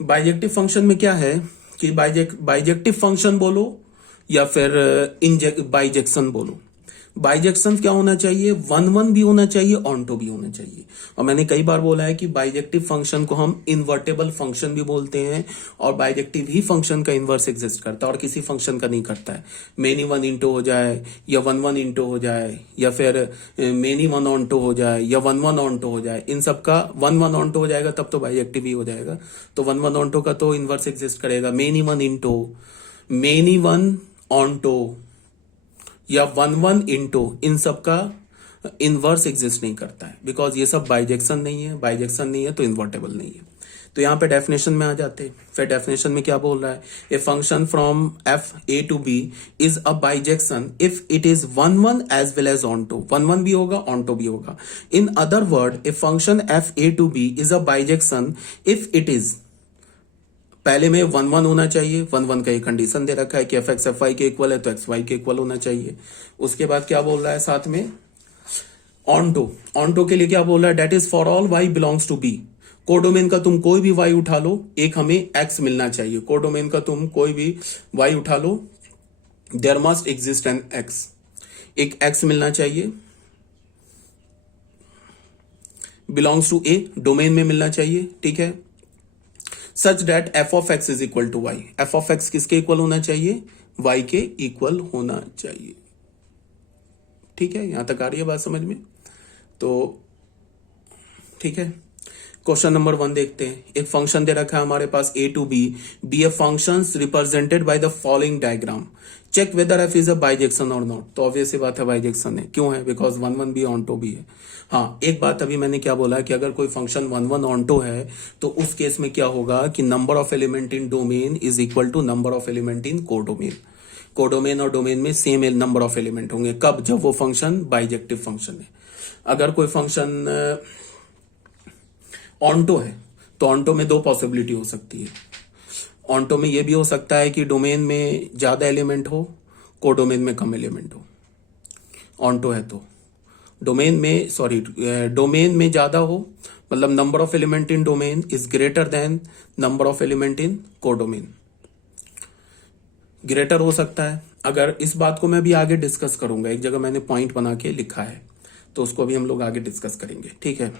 Bijective function में क्या है कि बाइजेक्टिव फंक्शन बोलो या फिर बाइजेक्शन बोलो। बाइजेक्शन क्या होना चाहिए, वन वन भी होना चाहिए, ऑनटो भी होना चाहिए। और मैंने कई बार बोला है कि बाइजेक्टिव फंक्शन को हम इन्वर्टेबल फंक्शन भी बोलते हैं, और बाइजेक्टिव ही फंक्शन का इन्वर्स एग्जिस्ट करता है और किसी फंक्शन का नहीं करता है। मेनी वन इंटो हो जाए या वन वन इंटो हो जाए या फिर मेनी वन ऑनटो हो जाए या वन वन ऑनटो हो जाए, इन सब का वन वन ऑनटो हो जाएगा तब तो बाइजेक्टिव ही हो जाएगा। तो वन वन ऑनटो का तो इन्वर्स एग्जिस्ट करेगा। Many one into, many one onto या वन वन इंटो, इन सब का इनवर्स एग्जिस्ट नहीं करता है, बिकॉज ये सब बाइजेक्शन नहीं है। बाइजेक्शन नहीं है तो इन्वर्टेबल नहीं है। तो यहां पे डेफिनेशन में आ जाते हैं। फिर डेफिनेशन में क्या बोल रहा है, a function from f A to B is a bijection if it is one one as well as onto. One one भी होगा, ऑन टू भी होगा। In other word, a function f A to B is a bijection if it is, पहले में one one होना चाहिए। One one का एक कंडीशन दे रखा है कि एफ एक्स एफ वाई के इक्वल है तो एक्स वाई के इक्वल होना चाहिए। उसके बाद क्या बोल रहा है साथ में, ऑनटो। ऑनटो के लिए क्या बोल रहा है, that is for all y belongs to B. Codomain का तुम कोई भी वाई उठा लो, एक हमें एक्स मिलना चाहिए। कोडोमेन का तुम कोई भी वाई उठा लो, there must exist an x, एक एक्स मिलना चाहिए। बिलोंग्स टू ए, डोमेन में मिलना चाहिए, ठीक है। Such that f of x is equal to y, f of x किसके इक्वल होना चाहिए, वाई के इक्वल होना चाहिए, ठीक है। यहां तक आ रही है बात समझ में? तो ठीक है, क्वेश्चन नंबर 1 देखते हैं। एक फंक्शन दे रखा है हमारे पास A to B a function represented by the following diagram, check whether f is a bijection और नॉट। तो ऑब्वियस बात है बाइजेक्शन है, क्यों है, बिकॉज वन वन भी ऑनटो भी है। हाँ, एक बात अभी मैंने क्या बोला कि अगर कोई फंक्शन वन वन ऑनटो है तो उस केस में क्या होगा कि number of element in domain is equal to number of element in codomain. Codomain और डोमेन में सेम नंबर ऑफ एलिमेंट होंगे, कब, जब वो फंक्शन बाइजेक्टिव फंक्शन है। अगर कोई फंक्शन ऑनटो है तो ऑनटो में दो पॉसिबिलिटी हो सकती है। ऑनटो में यह भी हो सकता है कि डोमेन में ज्यादा एलिमेंट हो, कोडोमेन में कम एलिमेंट हो। ऑनटो है तो डोमेन में ज्यादा हो, मतलब number of element in domain is greater then number of element in codomain, greater हो सकता है। अगर इस बात को मैं भी आगे डिस्कस करूंगा, एक जगह मैंने पॉइंट बना के लिखा है तो उसको भी हम लोग आगे डिस्कस करेंगे, ठीक है।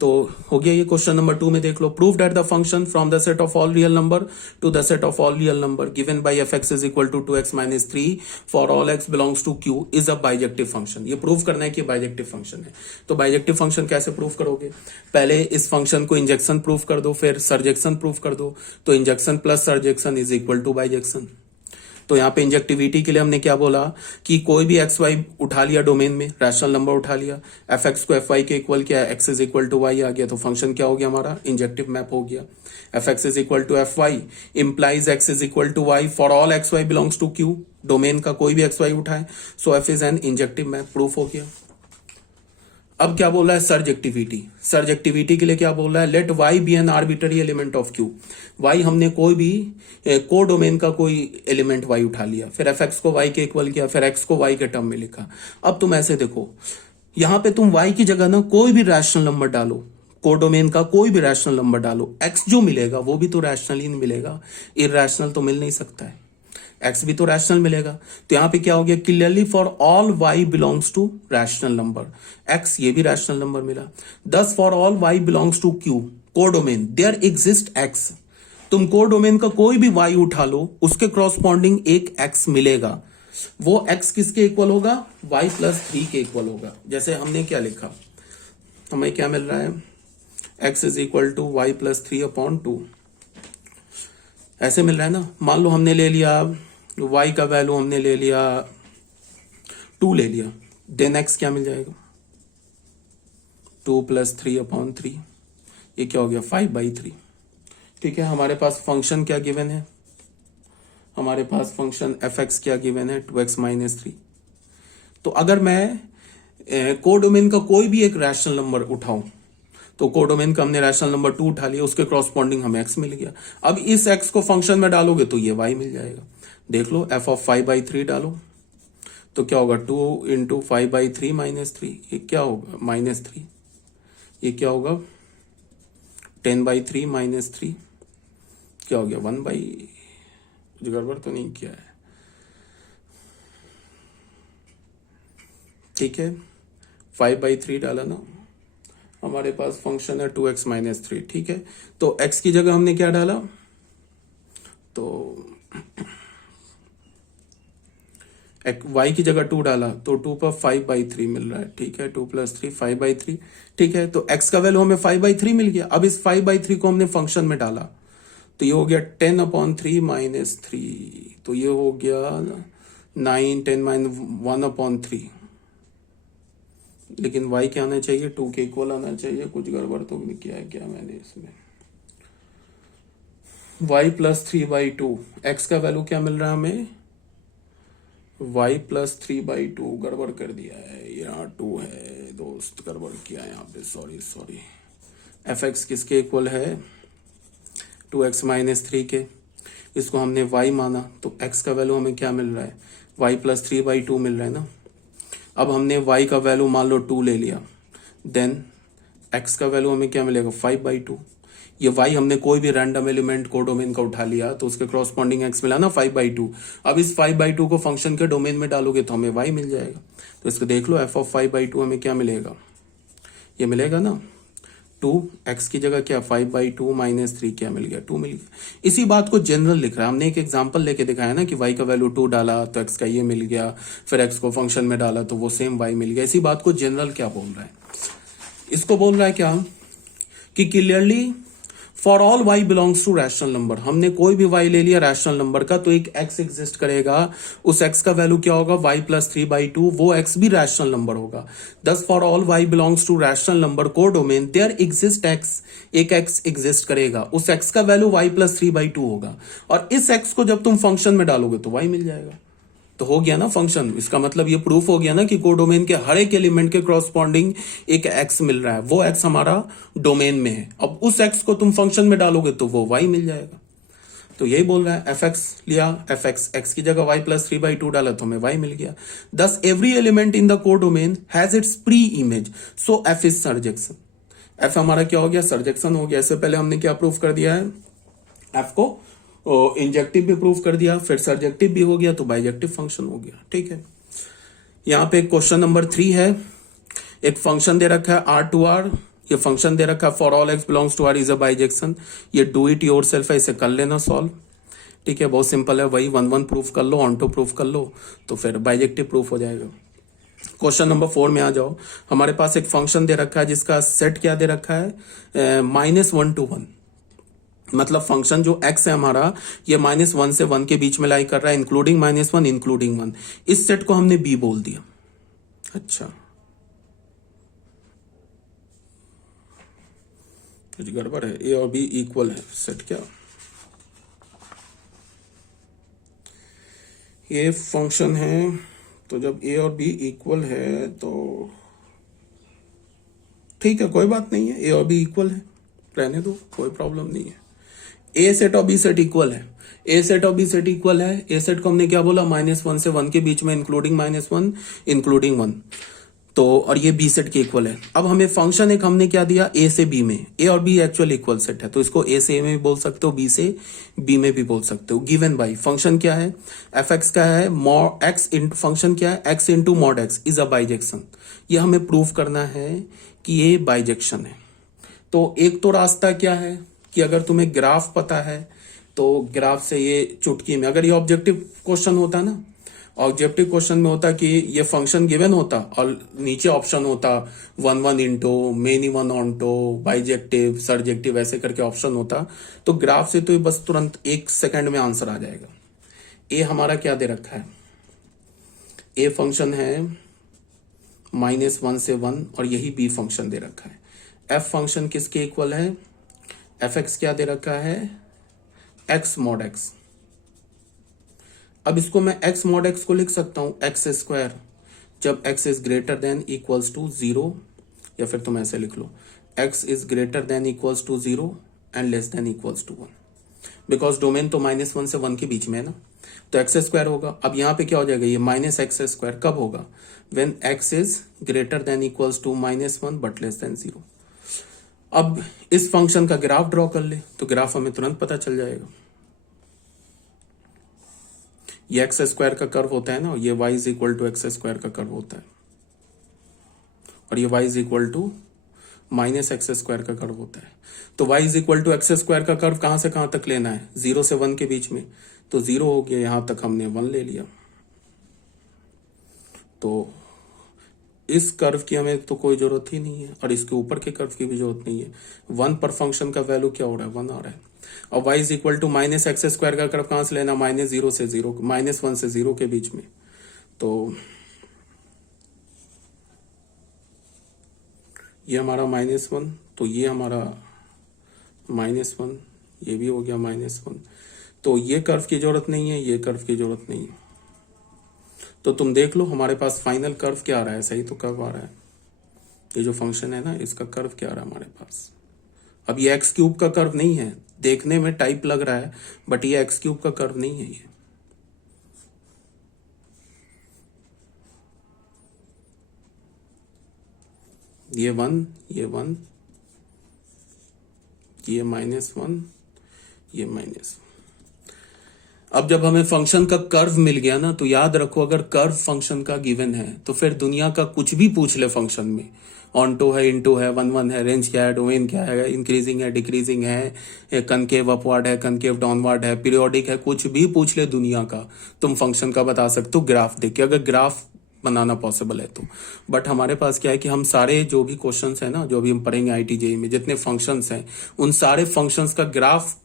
तो हो गया ये। क्वेश्चन नंबर 2 में देख लो, prove that the function from the set of all real number to the set of all real number given by f x is equal to 2x minus 3 for all x belongs to Q is a bijective function. ये prove करना है कि bijective function है। तो bijective function कैसे prove करोगे, पहले इस फंक्शन को इंजेक्शन प्रूव कर दो, फिर सर्जेक्शन प्रूव कर दो। तो injection plus surjection is equal to bijection. तो यहाँ पे इंजेक्टिविटी के लिए हमने क्या बोला कि कोई भी एक्स वाई उठा लिया डोमेन में, रैशनल नंबर उठा लिया, एफ एक्स को एफ वाई के इक्वल किया, x is equal to y आ गया, तो फंक्शन क्या हो गया हमारा, इंजेक्टिव मैप हो गया। F x is equal to f y implies x is equal to y for all x y belongs to Q. Domain का कोई भी एक्स वाई उठाए, so f is an injective map, proof हो गया। अब क्या बोल रहा है, सर्जेक्टिविटी। सर्जेक्टिविटी के लिए क्या बोल रहा है, let y be an arbitrary element of Q. Y हमने कोई भी को डोमेन का कोई एलिमेंट वाई उठा लिया, फिर एफ एक्स को वाई के इक्वल किया, फिर एक्स को वाई के टर्म में लिखा। अब तुम ऐसे देखो, यहां पे तुम वाई की जगह ना कोई भी रैशनल नंबर डालो, कोडोमेन का कोई भी रैशनल नंबर डालो, एक्स जो मिलेगा वो भी तो रैशनल ही मिलेगा, इरैशनल तो मिल नहीं सकता है, एक्स भी तो रैशनल मिलेगा। तो यहां पे क्या हो गया, clearly for all y belongs to rational number, x ये भी रैशनल नंबर मिला। Thus for all y belongs to Q codomain there exist x. तुम कोडोमेन का कोई भी वाई उठा लो, उसके क्रॉसपॉन्डिंग एक एक्स मिलेगा। वो एक्स किसके इक्वल होगा, वाई प्लस 3 के इक्वल होगा। जैसे हमने क्या लिखा, हमें क्या मिल रहा है, x is equal to y plus 3/2 ऐसे मिल रहा है ना। मान लो हमने ले लिया y का वैल्यू, हमने ले लिया 2 ले लिया, देन x क्या मिल जाएगा, 2 + 3/3, ये क्या हो गया 5/3। ठीक है, हमारे पास फंक्शन क्या गिवन है, हमारे पास फंक्शन f(x) क्या गिवन है, 2x - 3। तो अगर मैं कोडोमेन का कोई भी एक रैशनल नंबर उठाऊं, तो कोडोमेन का हमने रैशनल नंबर 2 उठा लिया, उसके क्रॉसपॉन्डिंग हमें x मिल गया। अब इस x को फंक्शन में डालोगे तो ये y मिल जाएगा। देख लो, f ऑफ 5/3 डालो तो क्या होगा, 2 × 5/3 - 3, ये क्या होगा -3, ये क्या होगा 10/3 - 3, क्या हो गया 1 बाई, कुछ गड़बड़ तो नहीं किया है, ठीक है 5/3 डाला ना, हमारे पास फंक्शन है 2x-3, ठीक है। तो x की जगह हमने क्या डाला, तो y की जगह 2 डाला, तो 2 पर 5/3 मिल रहा है, ठीक है 2 + 3 5/3, ठीक है। तो x का वैल्यू हमें 5/3 मिल गया। अब इस 5/3 को हमने फंक्शन में डाला, तो ये हो गया 10/3 - 3, तो ये हो गया 9 10 - 1/3, लेकिन y क्या आना चाहिए, 2 के इक्वल आना चाहिए। कुछ गड़बड़ तो नहीं किया है क्या मैंने इसमें, y + 3/2, x का वैल्यू क्या मिल रहा है हमें, y + 3/2, गड़बड़ कर दिया है, यहाँ 2 है दोस्त, गड़बड़ किया है यहाँ पे, सॉरी। fx किसके इक्वल है, 2x - 3 के, इसको हमने y माना, तो x का वैल्यू हमें क्या मिल रहा है, y + 3/2 मिल रहा है ना। अब हमने y का वैल्यू मान लो 2 ले लिया, देन x का वैल्यू हमें क्या मिलेगा 5/2। ये y हमने कोई भी रैंडम एलिमेंट कोडोमेन का उठा लिया, तो उसके कॉरस्पॉन्डिंग x मिला ना 5/2। अब इस 5/2 को फंक्शन के डोमेन में डालोगे तो हमें y मिल जाएगा। तो इसको देख लो, f(5/2) हमें क्या मिलेगा, ये मिलेगा ना 2, x की जगह क्या 5/2 - 3 क्या मिल गया, 2 मिल गया। इसी बात को जनरल लिख रहा है, हमने एक एग्जांपल लेके दिखाया ना कि y का वैल्यू 2 डाला तो x का ये मिल गया, फिर x को फंक्शन में डाला तो वो सेम y मिल गया। इसी बात को जनरल क्या बोल रहा है, इसको बोल रहा है क्या कि clearly for all y belongs to rational number, हमने कोई भी y ले लिया रैशनल नंबर का, तो एक x एग्जिस्ट करेगा, उस x का वैल्यू क्या होगा y + 3/2, वो x भी रैशनल नंबर होगा। दस for all y belongs to rational number को डोमेन देयर एग्जिस्ट x, एक x एग्जिस्ट करेगा, उस x का वैल्यू y + 3/2 होगा, और इस x को जब तुम फंक्शन में डालोगे तो y मिल जाएगा। तो हो गया ना फंक्शन, इसका मतलब ये प्रूफ हो गया ना कि कोडोमेन के हर एक एलिमेंट के कॉरस्पॉन्डिंग एक x मिल रहा है, वो x हमारा डोमेन में है। अब उस x को तुम फंक्शन में डालोगे तो वो y मिल जाएगा। तो यही बोल रहा है, fx लिया, fx x की जगह y + 3/2 डाला तो हमें y मिल गया। Thus every element in the codomain has its pre image, so f is surjection. f हमारा क्या हो गया, सर्जेक्शन हो गया। इससे पहले हमने क्या प्रूफ कर दिया है, f को इंजेक्टिव भी प्रूव कर दिया, फिर सर्जेक्टिव भी हो गया, तो बाइजेक्टिव फंक्शन हो गया, ठीक है। यहाँ पे क्वेश्चन नंबर 3 है, एक फंक्शन दे रखा है R2R, ये फंक्शन दे रखा है for all x belongs to R is a bijection. ये डू इट योर सेल्फ है, इसे कर लेना सॉल्व, ठीक है, बहुत सिंपल है, वही 1 प्रूफ कर लो, ऑन टू प्रूफ कर लो, तो फिर बाइजेक्टिव प्रूफ हो जाएगा। क्वेश्चन नंबर 4 में आ जाओ, हमारे पास एक फंक्शन दे रखा है जिसका सेट क्या दे रखा है, -1 to 1, मतलब फंक्शन जो x है हमारा, ये -1 से 1 के बीच में लाई कर रहा है, इंक्लूडिंग -1 इंक्लूडिंग 1। इस सेट को हमने b बोल दिया। अच्छा, कुछ गड़बड़ है, a और b इक्वल है, सेट क्या, ये फंक्शन है, तो जब a और b इक्वल है तो ठीक है, कोई बात नहीं है, a और b इक्वल है, रहने दो, कोई प्रॉब्लम नहीं है। ए सेट और बी सेट इक्वल है, ए सेट और बी सेट इक्वल है। ए सेट को हमने क्या बोला, -1 से 1 के बीच में इंक्लूडिंग -1 इंक्लूडिंग 1, तो और ये बी सेट के इक्वल है। अब हमें फंक्शन एक हमने क्या दिया, ए से बी में, ए और बी एक्चुअल इक्वल सेट है, तो इसको ए से ए में भी बोल सकते हो, बी से बी में भी बोल सकते हो। गिवन बाई फंक्शन क्या है, एफ एक्स का है, एक्स फंक्शन क्या है, x into mod x is a bijection. ये हमें प्रूव करना है कि ये बाइजेक्शन है। तो एक तो रास्ता क्या है कि अगर तुम्हें ग्राफ पता है तो ग्राफ से ये चुटकी में, अगर ये ऑब्जेक्टिव क्वेश्चन होता ना, ऑब्जेक्टिव क्वेश्चन में होता कि ये फंक्शन गिवन होता और नीचे ऑप्शन होता 1 into, many 1 onto, bijective, surjective, ऐसे करके ऑप्शन होता, तो ग्राफ से तो ये बस तुरंत 1 सेकंड में आंसर आ जाएगा। ए हमारा क्या दे रखा है, ए फंक्शन है -1 से 1, और यही बी फंक्शन दे रखा है। एफ फंक्शन किसके इक्वल है, एफ एक्स क्या दे रखा है, एक्स मॉड एक्स। अब इसको मैं एक्स मॉड एक्स को लिख सकता हूं x², जब x is greater than equals to 0, या फिर तुम ऐसे लिख लो x is greater than equals to 0 and less than equals to 1, because domain तो -1 से 1 के बीच में है ना, तो x² होगा। अब यहां पे क्या हो जाएगा, ये -x² कब होगा, when x is greater than equals to -1 but less than 0। अब इस फंक्शन का ग्राफ ड्रॉ कर ले तो ग्राफ हमें तुरंत पता चल जाएगा। ये एक्स स्क्वायर का कर्व होता है ना, ये y is equal to x square का कर्व होता है, और ये y is equal to minus x square का कर्व होता है। तो y is equal to x square का कर्व कहां से कहां तक लेना है, 0 से 1 के बीच में, तो 0 हो गया, यहां तक हमने 1 ले लिया। तो इस कर्व की हमें तो कोई जरूरत ही नहीं है, और इसके ऊपर के कर्व की भी जरूरत नहीं है। 1 पर फंक्शन का वैल्यू क्या हो रहा है, 1 आ रहा है। और y is equal to minus x square का कर्व कहां से लेना, -0 से 0, -1 से 0 के बीच में। तो ये हमारा -1, तो ये हमारा -1, ये भी हो गया -1। तो ये कर्व की जरूरत नहीं है, ये कर्व की जरूरत नहीं है। तो तुम देख लो हमारे पास फाइनल कर्व क्या आ रहा है, सही तो कर्व आ रहा है। ये जो फंक्शन है ना, इसका कर्व क्या आ रहा है हमारे पास। अब ये एक्स क्यूब का कर्व नहीं है, देखने में टाइप लग रहा है, बट ये एक्स क्यूब का कर्व नहीं है। ये 1, ये 1, ये -1, ये -1। अब जब हमें फंक्शन का कर्व मिल गया ना, तो याद रखो अगर कर्व फंक्शन का गिवन है तो फिर दुनिया का कुछ भी पूछ ले फंक्शन में, ऑनटो है, इनटू है, 1 1 है, रेंज क्या है, डोमेन क्या है, इंक्रीजिंग है, डिक्रीजिंग है, कनकेव अपवर्ड है, कनकेव डाउनवर्ड है, पीरियोडिक है, कुछ भी पूछ ले दुनिया का, तुम फंक्शन का बता सकते हो ग्राफ देख के, अगर ग्राफ बनाना पॉसिबल है तो। बट हमारे पास क्या है कि हम सारे जो भी क्वेश्चंस है ना, जो भी हम पढ़ेंगे IIT-JEE में, जितने फंक्शंस हैं उन सारे फंक्शंस का ग्राफ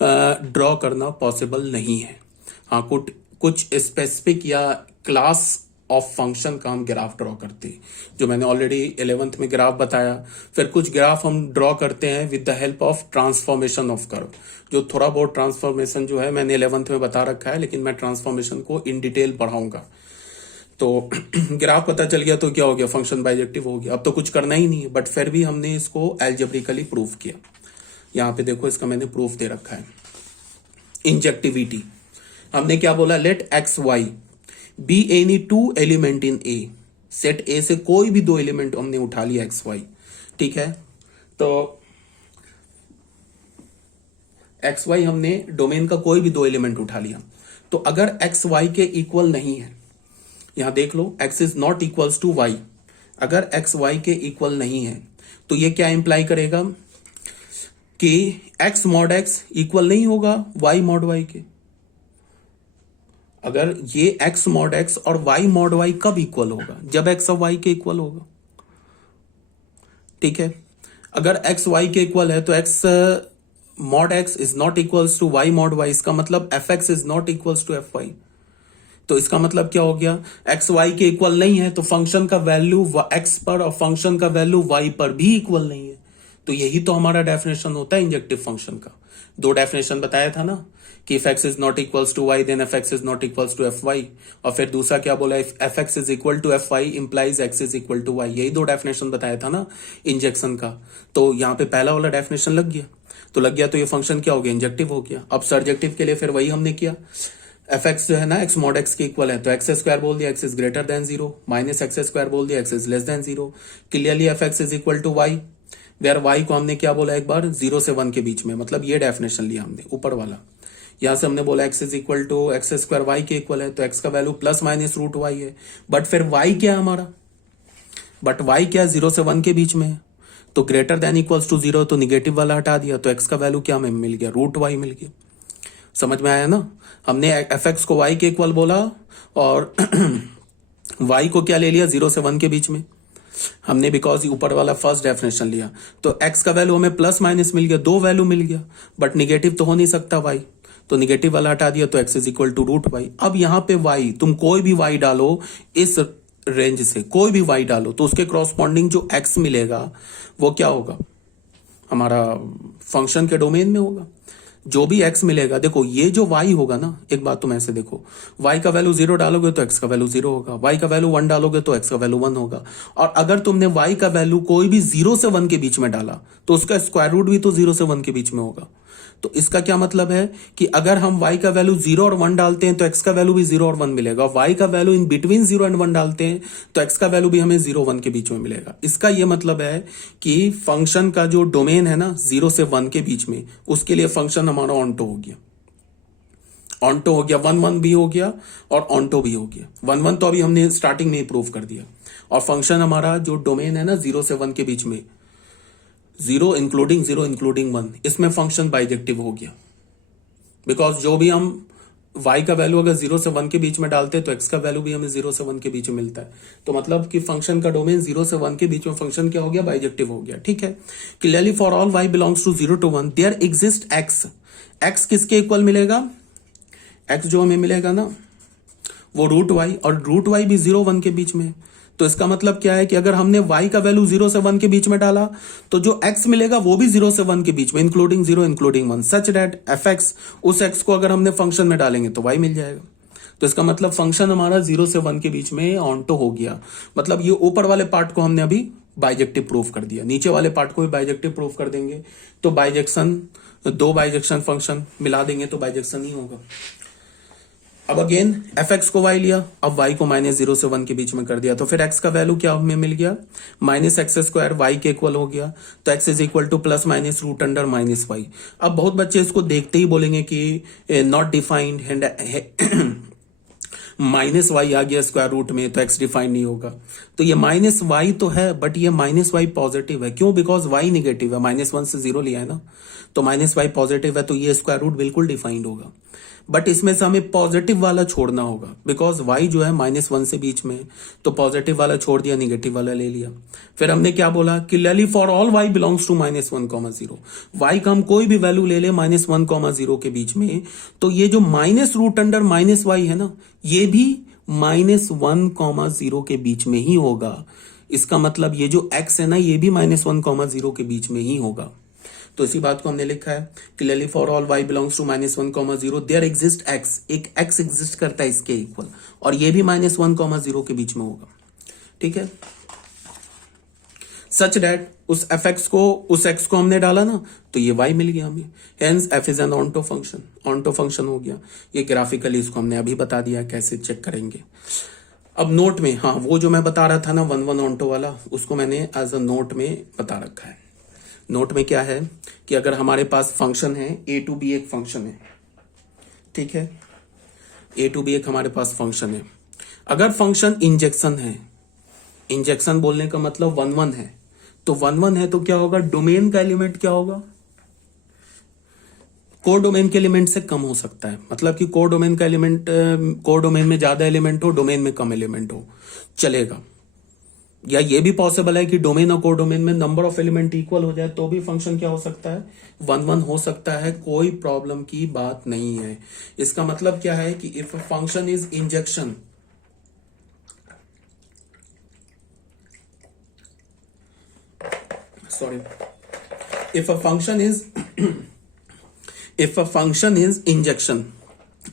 ड्रॉ करना पॉसिबल नहीं है। हाँ, कुछ स्पेसिफिक या क्लास ऑफ फंक्शन का हम ग्राफ ड्रॉ करते हैं, जो मैंने ऑलरेडी 11th में ग्राफ बताया। फिर कुछ ग्राफ हम ड्रॉ करते हैं with the help of transformation of curve, जो थोड़ा बहुत ट्रांसफॉर्मेशन जो है मैंने 11th में बता रखा है, लेकिन मैं ट्रांसफॉर्मेशन को इन डिटेल पढ़ाऊंगा। तो ग्राफ पता चल गया तो क्या हो गया, फंक्शन बाइजेक्टिव हो गया। अब तो कुछ करना ही नहीं है, बट फिर भी हमने इसको एल्जेब्रिकली प्रूफ किया। यहाँ पे देखो, इसका मैंने प्रूफ दे रखा है। इंजेक्टिविटी हमने क्या बोला, let x y be any 2 element in A, set A से कोई भी 2 एलिमेंट हमने उठा लिया एक्स वाई, ठीक है। तो एक्स वाई हमने डोमेन का कोई भी 2 एलिमेंट उठा लिया। तो अगर एक्स वाई के इक्वल नहीं है, यहां देख लो, x is not equals to y, अगर x y के इक्वल नहीं है तो ये क्या इंप्लाई करेगा कि x मॉड x इक्वल नहीं होगा y मॉड y के। अगर ये x मॉड x और y मॉड y कब इक्वल होगा, जब x और y के इक्वल होगा, ठीक है। अगर x y के इक्वल है तो x mod x is not equals to y mod y, इसका मतलब fx is not equals to fy। तो इसका मतलब क्या हो गया, एक्स वाई के इक्वल नहीं है तो फंक्शन का वैल्यू एक्स पर और फंक्शन का वैल्यू वाई पर भी इक्वल नहीं है। तो यही तो हमारा डेफिनेशन होता है इंजेक्टिव फंक्शन का। 2 डेफिनेशन बताया था ना, कि if x is not equals to y then f x is not equals to f y, और फिर दूसरा क्या बोला, if f x is equal to f y implies x is equal to y. यही 2 डेफिनेशन बताया था ना injection का। तो यहाँ पे पहला वाला डेफिनेशन लग गया, तो लग गया तो ये फंक्शन क्या हो गया, इंजेक्टिव हो गया। अब सर्जेक्टिव के लिए फिर वही हमने किया, एफ एक्स जो है ना एक्स मॉड एक्स के इक्वल है, तो एक्स स्क्वायर बोल दिया x is greater than 0, minus x square बोल दिया x is less than 0। Clearly f x is equal to y, where y को हमने क्या बोला एक बार, 0 से 1 के बीच में, मतलब ये डेफिनेशन लिया हमने ऊपर वाला। यहां से हमने बोला x is equal to x square y के इक्वल है, तो एक्स का value plus minus root y है। बट फिर वाई क्या है हमारा, बट वाई क्या 0 से 1 के बीच में है, तो ग्रेटर देन इक्वल्स टू 0, तो निगेटिव वाला हटा दिया, तो एक्स का वैल्यू क्या हमें मिल गया, रूट वाई मिल गया। समझ में आया ना, हमने एफ एक्स को वाई के इक्वल बोला और वाई को क्या ले लिया, 0 से 1 के बीच में हमने, बिकॉज ऊपर वाला फर्स्ट डेफिनेशन लिया। तो एक्स का वैल्यू हमें प्लस माइनस मिल गया, 2 वैल्यू मिल गया, बट निगेटिव तो हो नहीं सकता वाई, तो निगेटिव वाला हटा दिया, तो x is equal to root y. अब यहां पे वाई, तुम कोई भी वाई डालो इस रेंज से, कोई भी वाई डालो, तो उसके क्रॉसपॉन्डिंग जो एक्स मिलेगा वो क्या होगा, हमारा फंक्शन के डोमेन में होगा। जो भी x मिलेगा, देखो ये जो y होगा ना, एक बात तुम ऐसे देखो, y का वैल्यू 0 डालोगे तो x का वैल्यू 0 होगा, y का वैल्यू 1 डालोगे तो x का वैल्यू 1 होगा। और अगर तुमने y का वैल्यू कोई भी 0 से 1 के बीच में डाला तो उसका स्क्वायर रूट भी तो 0 से 1 के बीच में होगा। तो इसका क्या मतलब है कि अगर हम y का वैल्यू 0 और 1 डालते हैं तो x का वैल्यू भी 0 और 1 मिलेगा, और y का वैल्यू इन बिटवीन 0 एंड 1 डालते हैं तो x का वैल्यू भी हमें 0 1 के बीच में मिलेगा। इसका यह मतलब है कि फंक्शन का जो डोमेन है ना 0 से 1 के बीच में, उसके लिए फंक्शन हमारा ऑन्टो हो गया, ऑन्टो हो गया, 1 1 भी हो गया और ऑन्टो भी हो गया। 1 1 तो अभी हमने स्टार्टिंग में ही प्रूव कर दिया, और फंक्शन हमारा जो डोमेन है ना 0 से 1 के बीच में, 0 इंक्लूडिंग 1, इसमें फंक्शन बाइजेक्टिव हो गया। बिकॉज जो भी हम y का वैल्यू अगर 0 से 1 के बीच में डालते हैं तो x का वैल्यू भी हमें 0 से 1 के बीच में मिलता है। तो मतलब कि फंक्शन का डोमेन 0 से 1 के बीच में फंक्शन क्या हो गया, बाइजेक्टिव हो गया। ठीक है, clearly for all y belongs to 0 to 1 there exist x किसके इक्वल मिलेगा, x जो हमें मिलेगा ना वो रूट y, और रूट y भी 0 1 के बीच में। तो इसका मतलब क्या है कि अगर हमने y का वैल्यू 0 से 1 के बीच में डाला तो जो x मिलेगा वो भी 0 से 1 के बीच में, including 0 including 1, such that fx, उस x को अगर हमने फंक्शन में डालेंगे तो y मिल जाएगा। तो इसका मतलब फंक्शन हमारा 0 से 1 के बीच में ऑन्टो हो गया। मतलब ये ऊपर वाले पार्ट को हमने अभी बाइजेक्टिव प्रूफ कर दिया, नीचे वाले पार्ट को भी बाइजेक्टिव प्रूफ कर देंगे तो बाइजेक्शन, दो बाइजेक्शन फंक्शन मिला देंगे तो बाइजेक्शन ही होगा। अब अगेन fx को y लिया, अब y को -0 से 1 के बीच में कर दिया, तो फिर x का वैल्यू क्या हमें मिल गया, -x² y के इक्वल हो गया। तो x is equal to plus minus root under -y। अब बहुत बच्चे इसको देखते ही बोलेंगे कि नॉट डिफाइंड एंड -y आ गया स्क्वायर रूट में तो x डिफाइंड नहीं होगा। तो ये -y तो है बट ये -y पॉजिटिव है, क्यों, बिकॉज y निगेटिव है, -1 से 0 लिया है ना, तो -y पॉजिटिव है तो ये स्क्वायर रूट बिल्कुल डिफाइंड होगा। बट इसमें से हमें पॉजिटिव वाला छोड़ना होगा, बिकॉज y जो है -1 से बीच में, तो पॉजिटिव वाला छोड़ दिया, निगेटिव वाला ले लिया। फिर हमने क्या बोला, clearly for all y belongs to -1, 0, y का हम कोई भी वैल्यू ले ले -1, 0 के बीच में, तो ये जो -√y है ना, ये भी -1, 0 के बीच में ही होगा। इसका मतलब ये जो x है ना, ये भी -1, 0 के बीच में ही होगा। तो इसी बात को हमने लिखा है, clearly for all y belongs to -1, 0 there exist x, एक x एग्जिस्ट करता है इसके इक्वल, और ये भी -1, 0 के बीच में होगा। ठीक है, सच दैट उस fx को, उस x को हमने डाला ना तो ये y मिल गया हमें, hence f is an onto function, onto function हो गया। ये ग्राफिकली इसको हमने अभी बता दिया कैसे चेक करेंगे। अब नोट में, हाँ वो जो मैं बता रहा था ना 1 1 ऑन्टो वाला, उसको मैंने एज अ नोट में बता रखा है। नोट में क्या है कि अगर हमारे पास फंक्शन है a to b, एक फंक्शन है, ठीक है, a to b एक हमारे पास फंक्शन है। अगर फंक्शन इंजेक्शन है, इंजेक्शन बोलने का मतलब 1 1 है, तो 1 1 है तो क्या होगा, डोमेन का एलिमेंट क्या होगा, कोर डोमेन के एलिमेंट से कम हो सकता है। मतलब कि कोर डोमेन का एलिमेंट, कोर डोमेन में ज्यादा एलिमेंट हो, डोमेन में कम एलिमेंट हो, चलेगा। या ये भी पॉसिबल है कि डोमेन और कोर डोमेन में नंबर ऑफ एलिमेंट इक्वल हो जाए तो भी फंक्शन क्या हो सकता है, 1 1 हो सकता है, कोई प्रॉब्लम की बात नहीं है। इसका मतलब क्या है कि if function is injection, sorry, if a function is if a function is injection,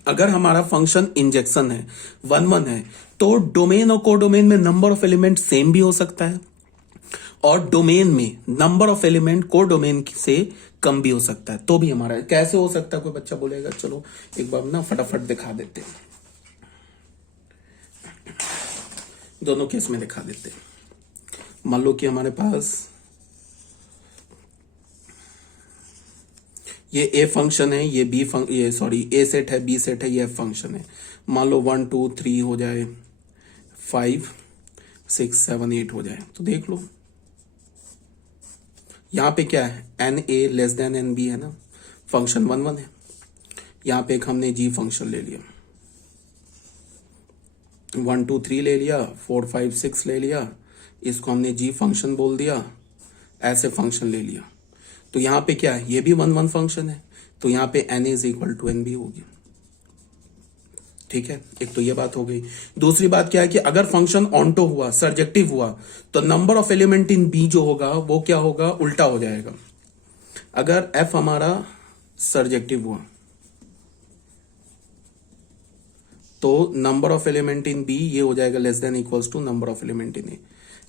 अगर हमारा फंक्शन इंजेक्शन है, 1 1 है, तो डोमेन और कोडोमेन में नंबर ऑफ एलिमेंट सेम भी हो सकता है, और डोमेन में नंबर ऑफ एलिमेंट कोडोमेन से कम भी हो सकता है। तो भी हमारा कैसे हो सकता है, कोई बच्चा बोलेगा, चलो एक बार ना फटाफट दिखा देते हैं, दोनों केस में दिखा देते हैं। मान लो कि हमारे पास ये ए फंक्शन है, ये बी ये सॉरी ए सेट है, बी सेट है, ये एफ फंक्शन है। मान लो 1 2 3 हो जाए, 5 6 7 8 हो जाए, तो देख लो यहां पे क्या है, n A less than n B है ना, फंक्शन 1 1 है। यहां पे एक हमने जी फंक्शन ले लिया, 1 2 3 ले लिया, 4 5 6 ले लिया, इसको हमने जी फंक्शन बोल दिया, ऐसे फंक्शन ले लिया। तो यहां पे क्या है, ये भी 1 1 फंक्शन है, तो यहां पे n is equal to n B होगी। ठीक है, एक तो ये बात हो गई। दूसरी बात क्या है कि अगर फंक्शन ऑन्टो हुआ, सर्जेक्टिव हुआ, तो number of element in B जो होगा वो क्या होगा, उल्टा हो जाएगा। अगर f हमारा सर्जेक्टिव हुआ तो number of element in B ये हो जाएगा less than equals to number of element in A,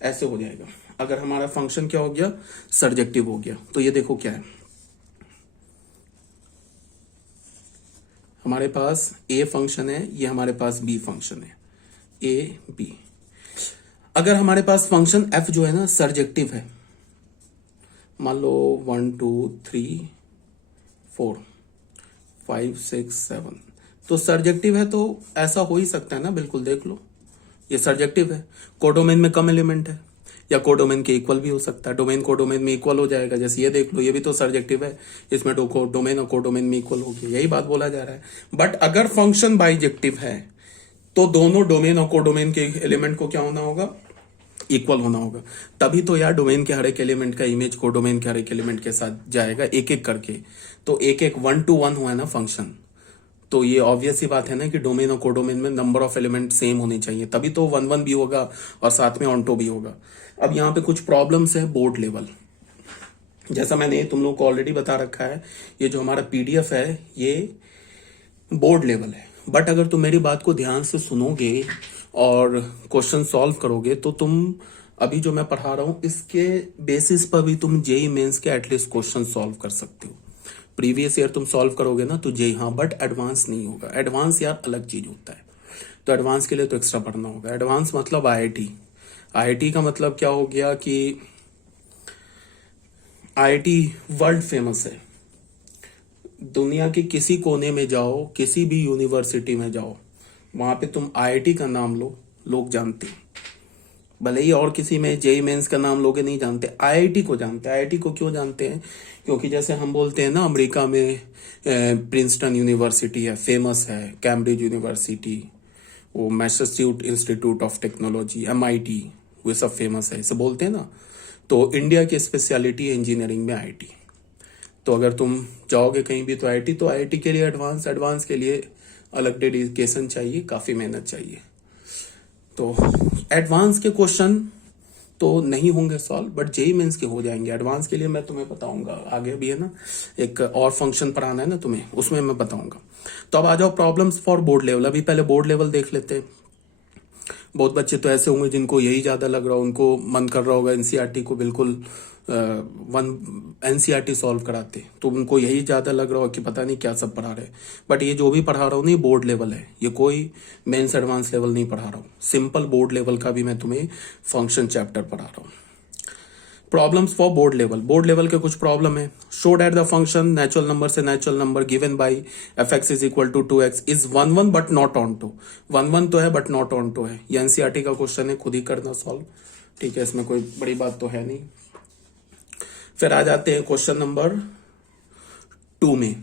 ऐसे हो जाएगा। अगर हमारा फंक्शन क्या हो गया, सर्जेक्टिव हो गया। तो ये देखो क्या है, हमारे पास ए फंक्शन है, ये हमारे पास बी फंक्शन है, ए बी। अगर हमारे पास फंक्शन एफ जो है ना सर्जेक्टिव है, मान लो 1 2 3 4 5 6 7, तो सर्जेक्टिव है तो ऐसा हो ही सकता है ना, बिल्कुल देख लो ये सर्जेक्टिव है। कोडोमेन में कम एलिमेंट है या कोडोमेन के इक्वल भी हो सकता है, डोमेन कोडोमेन में इक्वल हो जाएगा। जैसे ये देख लो, ये भी तो सर्जेक्टिव है, इसमें डोमेन और कोडोमेन में इक्वल होगी, यही बात बोला जा रहा है। बट अगर फंक्शन बाइजेक्टिव है तो दोनों डोमेन और कोडोमेन के एलिमेंट को क्या होना होगा, इक्वल होना होगा। तभी तो यार डोमेन के हर एक एलिमेंट का इमेज कोडोमेन के हर एक एलिमेंट के साथ जाएगा एक एक करके, तो एक एक 1 to 1 हुआ है ना फंक्शन। तो ये ऑब्वियस ही बात है ना कि डोमेन और कोडोमेन में नंबर ऑफ एलिमेंट सेम होने चाहिए, तभी तो 1 1 भी होगा और साथ में ऑन्टो भी होगा। अब यहाँ पे कुछ प्रॉब्लम्स है बोर्ड लेवल, जैसा मैंने तुम लोग को ऑलरेडी बता रखा है, ये जो हमारा पीडीएफ है ये बोर्ड लेवल है। बट अगर तुम मेरी बात को ध्यान से सुनोगे और क्वेश्चन सॉल्व करोगे तो तुम अभी जो मैं पढ़ा रहा हूं इसके बेसिस पर भी तुम जेई मेंस के एटलीस्ट क्वेश्चन सॉल्व कर सकते हो। प्रीवियस ईयर तुम सॉल्व करोगे ना तो जेई, हाँ, बट एडवांस नहीं होगा। एडवांस यार अलग चीज होता है, तो एडवांस के लिए तो एक्स्ट्रा पढ़ना होगा। एडवांस मतलब आईआईटी। आईआईटी का मतलब क्या हो गया कि आईआईटी वर्ल्ड फेमस है, दुनिया के किसी कोने में जाओ, किसी भी यूनिवर्सिटी में जाओ, वहां पे तुम आईआईटी का नाम लो, लोग जानते हैं। भले ही और किसी में जेई मेंस का नाम लोगे नहीं जानते, आईआईटी को जानते हैं। आईआईटी को क्यों जानते हैं? क्योंकि जैसे हम बोलते हैं ना अमेरिका में प्रिंसटन यूनिवर्सिटी है, फेमस है, कैम्ब्रिज यूनिवर्सिटी, वो Massachusetts institute of technology MIT, वो सब फेमस है, इसे बोलते हैं ना। तो इंडिया की स्पेशलिटी है इंजीनियरिंग में आईआईटी। तो अगर तुम जाओगे कहीं भी तो आईआईटी, तो आईआईटी के लिए एडवांस के लिए अलग डेडिकेशन चाहिए, काफी मेहनत चाहिए। तो एडवांस के क्वेश्चन तो नहीं होंगे सॉल्व, बट जेई मेंस के हो जाएंगे। एडवांस के लिए मैं तुम्हें बताऊंगा, आगे भी है ना एक और फंक्शन पढ़ाना है ना तुम्हें, उसमें मैं बताऊंगा। तो अब आ जाओ प्रॉब्लम्स फॉर बोर्ड लेवल। अभी पहले बोर्ड लेवल देख लेते हैं। बहुत बच्चे तो ऐसे होंगे जिनको यही ज्यादा लग रहा हो, उनको मन कर रहा होगा एनसीईआरटी को बिल्कुल एनसीईआरटी सॉल्व कराते, तो उनको यही ज्यादा लग रहा हो कि पता नहीं क्या सब पढ़ा रहे। बट ये जो भी पढ़ा रहा हूँ नहीं बोर्ड लेवल है, ये कोई मेंस एडवांस लेवल नहीं पढ़ा रहा हूँ, सिंपल बोर्ड लेवल का भी मैं तुम्हें फंक्शन चैप्टर पढ़ा रहा हूँ। Problems for board level. Board level के कुछ प्रॉब्लम है। Show that the function natural number से natural number given by fx is equal to 2x is 1 1 but not onto. 1 1 तो है बट नॉट ऑन टू है। ये NCERT का question है, खुद ही करना सॉल्व, ठीक है, इसमें कोई बड़ी बात तो है नहीं। फिर आ जाते हैं क्वेश्चन नंबर 2 में।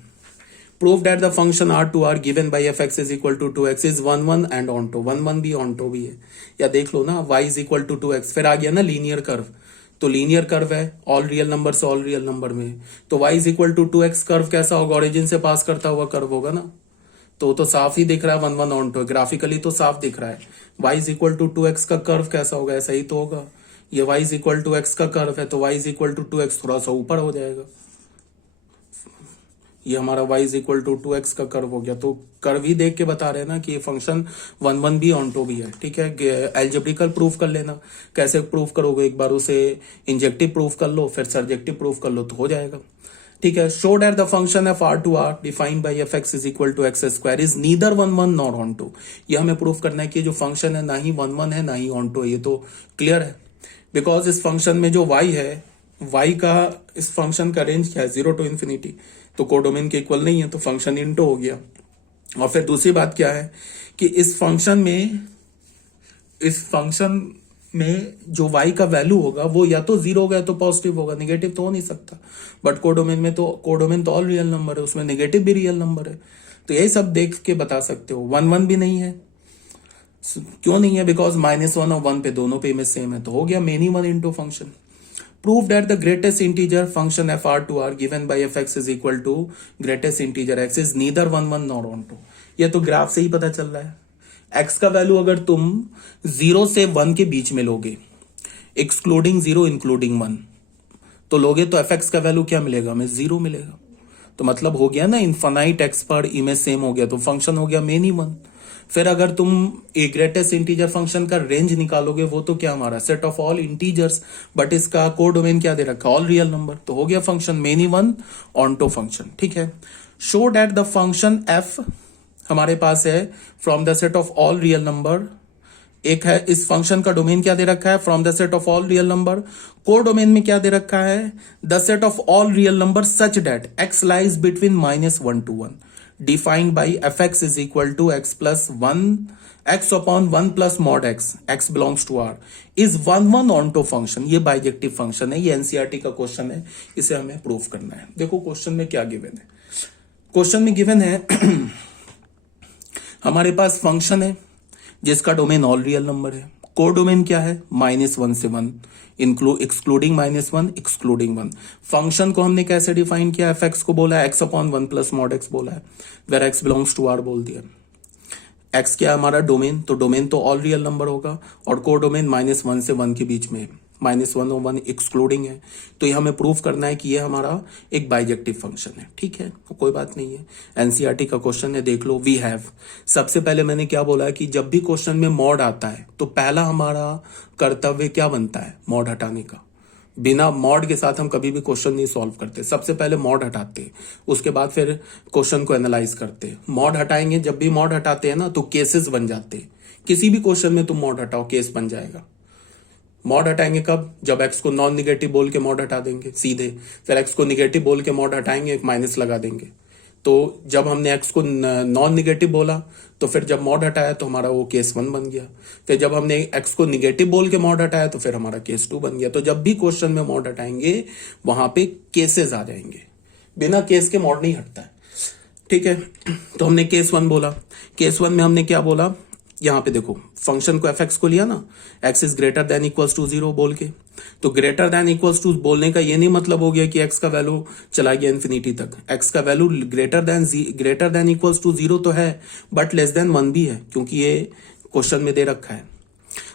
Prove that the function r2r given by fx is equal to 2x is 1 1 and onto. 1 1 भी ऑन टू भी है, या देख लो ना y is equal to 2x। फिर आ गया ना लीनियर कर्व, तो लीनियर कर्व है ऑल रियल नंबर से ऑल रियल नंबर में, तो y is equal to 2x curve कैसा होगा, ओरिजिन से पास करता हुआ कर्व होगा ना। तो साफ ही दिख रहा है 1 1 ऑन टू, ग्राफिकली तो साफ दिख रहा है। y is equal to 2x का कर्व कैसा होगा, ऐसा ही तो होगा। ये y is equal to x का कर्व है, तो y is equal to 2x थोड़ा सा ऊपर हो जाएगा। ये हमारा y is equal to 2x का कर्व हो गया। तो कर्व ही देख के बता रहे हैं ना कि ये फंक्शन 1 1 भी ऑन टू भी है, ठीक है। एल्जेब्रिकल प्रूफ कर लेना। कैसे प्रूफ करोगे, एक बार उसे इंजेक्टिव प्रूफ कर लो, फिर सर्जेक्टिव प्रूफ कर लो, तो हो जाएगा, ठीक है। Show that the function f R to R defined by f x is equal to x square is neither 1 1 nor onto. ये हमें प्रूफ करना है कि जो फंक्शन है ना ही 1 1 है ना ही ऑन टू है, ये तो क्लियर है। बिकॉज इस फंक्शन में जो y है, y का इस फंक्शन का रेंज क्या है, 0 टू इन्फिनिटी, तो कोडोमेन के इक्वल नहीं है, तो फंक्शन इंटो हो गया। और फिर दूसरी बात क्या है कि इस फंक्शन में जो y का वैल्यू होगा वो या तो 0 होगा या तो पॉजिटिव होगा, नेगेटिव तो हो नहीं सकता। बट कोडोमेन तो ऑल रियल नंबर है, उसमें नेगेटिव भी रियल नंबर है, तो यही सब देख के बता सकते हो। 1 1 भी नहीं है, क्यों नहीं है, बिकॉज -1 और 1 पे दोनों पे इमेज सेम है, तो हो गया many 1 into function. Prove that the greatest integer function f R to R given by f x is equal to greatest integer x is neither 1 1 nor onto. ये तो ग्राफ से ही पता चल रहा है। एक्स का वैल्यू अगर तुम 0 से 1 के बीच में लोगे, एक्सक्लूडिंग 0 इंक्लूडिंग 1, तो लोगे तो एफ एक्स का वैल्यू क्या मिलेगा, हमें 0 मिलेगा। तो मतलब हो गया ना इनफाइनाइट एक्स पर इमेज सेम हो गया, तो फंक्शन हो गया मेनी 1। फिर अगर तुम एक ग्रेटेस्ट इंटीजर फंक्शन का रेंज निकालोगे, वो तो क्या हमारा set of all integers, but इसका कोडोमेन क्या दे रखा, ऑल रियल नंबर, तो हो गया function many 1 onto function, ठीक है। Show that the function f हमारे पास है from the set of all real number, एक है इस फंक्शन का डोमेन क्या दे रखा है, from the set of all real number. को डोमेन में क्या दे रखा है, the set of all real number such that x lies between -1 to 1, defined by f x is equal to x plus 1 x upon 1 plus mod x, x belongs to R, is 1 onto function. ये bijective function है, ये NCERT का question है, इसे हमें prove करना है। देखो क्वेश्चन में क्या गिवन है, क्वेश्चन में गिवन है हमारे पास फंक्शन है जिसका डोमेन ऑल रियल नंबर है, को डोमेन क्या है -1 से 1, एक्सक्लूडिंग -1 एक्सक्लूडिंग 1। फंक्शन को हमने कैसे डिफाइन किया, एफ एक्स को बोला है x upon 1 plus mod x बोला है, where x belongs to R बोल दिया। एक्स क्या है हमारा डोमेन, तो डोमेन तो ऑल रियल नंबर होगा, और को डोमेन -1 से 1 के बीच में, -1 और 1 एक्सक्लूडिंग है, तो ये हमें प्रूफ करना है कि ये हमारा एक बाइजेक्टिव फंक्शन है। ठीक है, तो कोई बात नहीं है, एनसीईआरटी का क्वेश्चन है, देख लो। वी हैव, सबसे पहले मैंने क्या बोला कि जब भी क्वेश्चन में मॉड आता है तो पहला हमारा कर्तव्य क्या बनता है, मॉड हटाने का। बिना मॉड के साथ हम कभी भी क्वेश्चन नहीं सॉल्व करते, सबसे पहले मॉड हटाते हैं, उसके बाद फिर क्वेश्चन को एनालाइज करते हैं। मॉड हटाएंगे, जब भी मॉड हटाते हैं ना तो केसेस बन जाते हैं, किसी भी क्वेश्चन में तुम मॉड हटाओ केस बन जाएगा। मॉड हटाएंगे कब, जब एक्स को नॉन निगेटिव बोल के मॉड हटा देंगे सीधे, फिर एक्स को निगेटिव बोल के मॉड हटाएंगे, एक माइनस लगा देंगे। तो जब हमने एक्स को नॉन निगेटिव बोला तो फिर जब मॉड हटाया तो हमारा वो केस 1 बन गया, फिर जब हमने एक्स को निगेटिव बोल के मॉड हटाया तो फिर हमारा केस 2 बन गया। तो जब भी क्वेश्चन में मॉड हटाएंगे वहां पे केसेस आ जाएंगे, बिना केस के मॉड नहीं हटता है। ठीक है, तो हमने केस 1 बोला, केस 1 में हमने क्या बोला, यहां पे देखो फंक्शन को एफ एक्स को लिया ना, x is greater than equals to 0 बोल के, तो ग्रेटर देन इक्वल्स टू बोलने का ये नहीं मतलब हो गया कि एक्स का वैल्यू चला गया इन्फिनिटी तक। एक्स का value greater than equals to 0 तो है, बट लेस देन 1 भी है, क्योंकि ये क्वेश्चन में दे रखा है।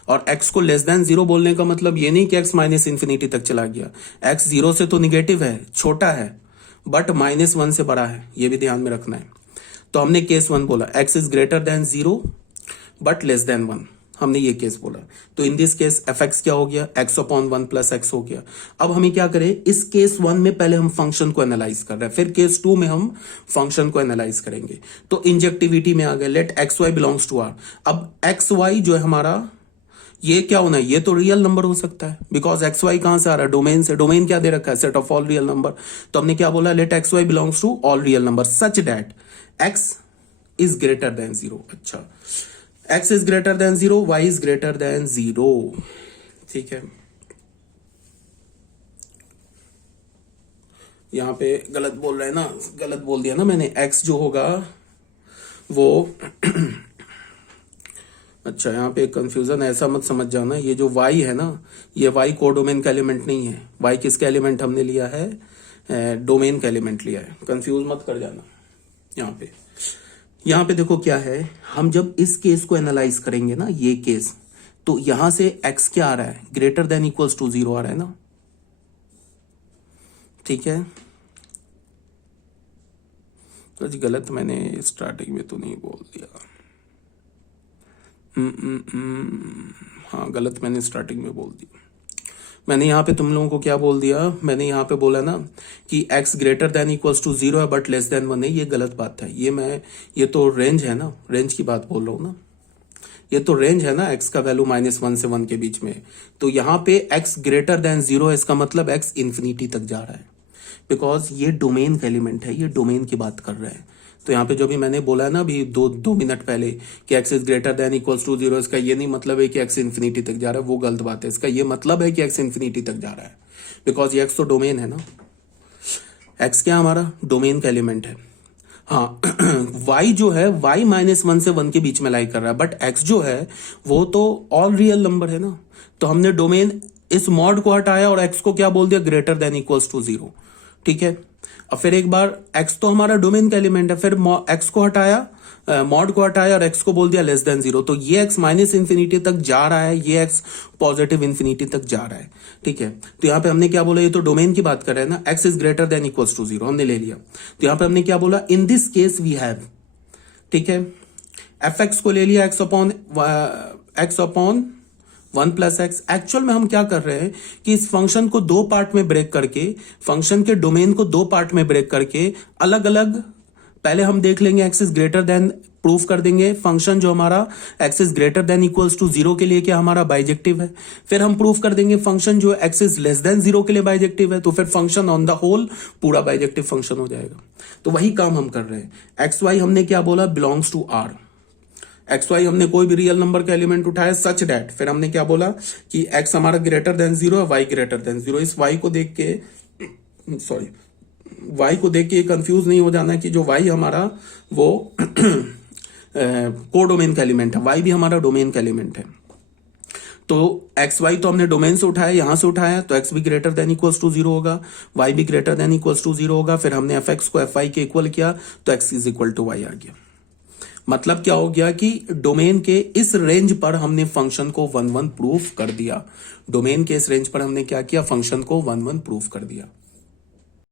और एक्स को लेस देन 0 बोलने का मतलब ये नहीं कि एक्स माइनस इन्फिनिटी तक चला गया, एक्स 0 से तो निगेटिव है, छोटा है, बट -1 से बड़ा है, ये भी ध्यान में रखना है। तो हमने केस 1 बोला, x is greater than 0 but less then 1, हमने ये केस बोला। तो इन दिस केस एफ एक्स क्या हो गया, एक्स अपॉन 1 प्लस एक्स हो गया। अब हमें क्या करें, इस केस 1 में पहले हम फंक्शन को एनालाइज कर रहे हैं, फिर केस 2 में हम फंक्शन को एनालाइज करेंगे। तो इंजेक्टिविटी में आ गए, let x y belongs to R. अब एक्स वाई जो है हमारा, ये क्या होना है, ये तो रियल नंबर हो सकता है, बिकॉज एक्स वाई कहां से आ रहा है, डोमेन से। डोमेन क्या दे रखा है, set of all real number. तो हमने क्या बोला, let x y belongs to all real number such that x is greater than 0। अच्छा, x is greater than 0, y is greater than 0। ठीक है, यहां पे गलत बोल रहे हैं ना, गलत बोल दिया ना मैंने, x जो होगा वो अच्छा, यहां पे कंफ्यूजन ऐसा मत समझ जाना, ये जो y है ना, ये y कोडोमेन का एलिमेंट नहीं है। y किसका एलिमेंट हमने लिया है, डोमेन का एलिमेंट लिया है, कंफ्यूज मत कर जाना। यहां पे देखो क्या है, हम जब इस केस को एनालाइज करेंगे ना, ये केस, तो यहां से x क्या आ रहा है, ग्रेटर देन इक्वल्स टू 0 आ रहा है ना। ठीक है, तो गलत मैंने स्टार्टिंग में तो नहीं बोल दिया, हाँ गलत मैंने स्टार्टिंग में बोल दिया। मैंने यहाँ पे तुम लोगों को क्या बोल दिया, मैंने यहाँ पे बोला ना कि x greater than equals to 0 है बट लेस देन 1 है, ये गलत बात है। ये तो रेंज है ना, रेंज की बात बोल रहा हूँ ना, ये तो रेंज है ना, x का वैल्यू -1 से 1 के बीच में। तो यहाँ पे x ग्रेटर देन 0 है, इसका मतलब x इन्फिनिटी तक जा रहा है, बिकॉज ये डोमेन का एलिमेंट है, ये डोमेन की बात कर रहे हैं। तो यहाँ पे जो भी मैंने बोला ना अभी दो मिनट पहले कि x is greater than equals to 0, इसका ये नहीं मतलब है कि x इन्फिनिटी तक जा रहा है, वो गलत बात है। इसका ये मतलब है कि x इन्फिनिटी तक जा रहा है, बिकॉज ये x तो डोमेन है ना, x क्या हमारा डोमेन का एलिमेंट है। हाँ y जो है y -1 से 1 के बीच में लाई कर रहा है, बट x जो है वो तो ऑल रियल नंबर है ना। तो हमने डोमेन इस मॉड को हटाया और x को क्या बोल दिया, ग्रेटर देन इक्वल्स टू 0। ठीक है, अब फिर एक बार x तो हमारा डोमेन का एलिमेंट है, फिर x को हटाया, मॉड को हटाया और x को बोल दिया लेस देन 0। तो ये x माइनस इन्फिनिटी तक जा रहा है, ये x पॉजिटिव इन्फिनिटी तक जा रहा है। ठीक है, तो यहाँ पे हमने क्या बोला, ये तो डोमेन की बात कर रहे हैं ना, x is greater than equals to 0 हमने ले लिया। तो यहाँ पे हमने क्या बोला, in this case we have, ठीक है, एफ एक्स को ले लिया x upon 1 plus x. Actual में हम क्या कर रहे हैं कि इस फंक्शन को दो पार्ट में ब्रेक करके, फंक्शन के डोमेन को दो पार्ट में ब्रेक करके अलग अलग, पहले हम देख लेंगे x is greater than, proof कर देंगे फंक्शन जो हमारा x is greater than equals to 0 के लिए क्या हमारा बाइजेक्टिव है। फिर हम प्रूफ कर देंगे फंक्शन जो x इज लेस देन 0 के लिए बाइजेक्टिव है, तो फिर फंक्शन ऑन द होल पूरा बाइजेक्टिव फंक्शन हो जाएगा। तो वही काम हम कर रहे हैं। एक्स वाई हमने क्या बोला, belongs to R. X y हमने कोई भी रियल नंबर का एलिमेंट उठाया सच डैट, फिर हमने क्या बोला कि x हमारा ग्रेटर देन 0 है, y ग्रेटर देन 0। इस y को देख के y को देख के कंफ्यूज नहीं हो जाना कि जो y हमारा वो कोडोमेन का एलिमेंट है, y भी हमारा डोमेन का एलिमेंट है। तो एक्स वाई तो हमने डोमेन से उठाया, यहां से उठाया, तो x भी ग्रेटर देन इक्वल्स टू 0 होगा, y भी ग्रेटर देन इक्वल्स टू 0 होगा। फिर हमने fx को fy के इक्वल किया तो x is equal to y आ गया। मतलब क्या हो गया कि डोमेन के इस रेंज पर हमने फंक्शन को 1 1 प्रूफ कर दिया। डोमेन के इस रेंज पर हमने क्या किया, फंक्शन को 1 1 प्रूफ कर दिया।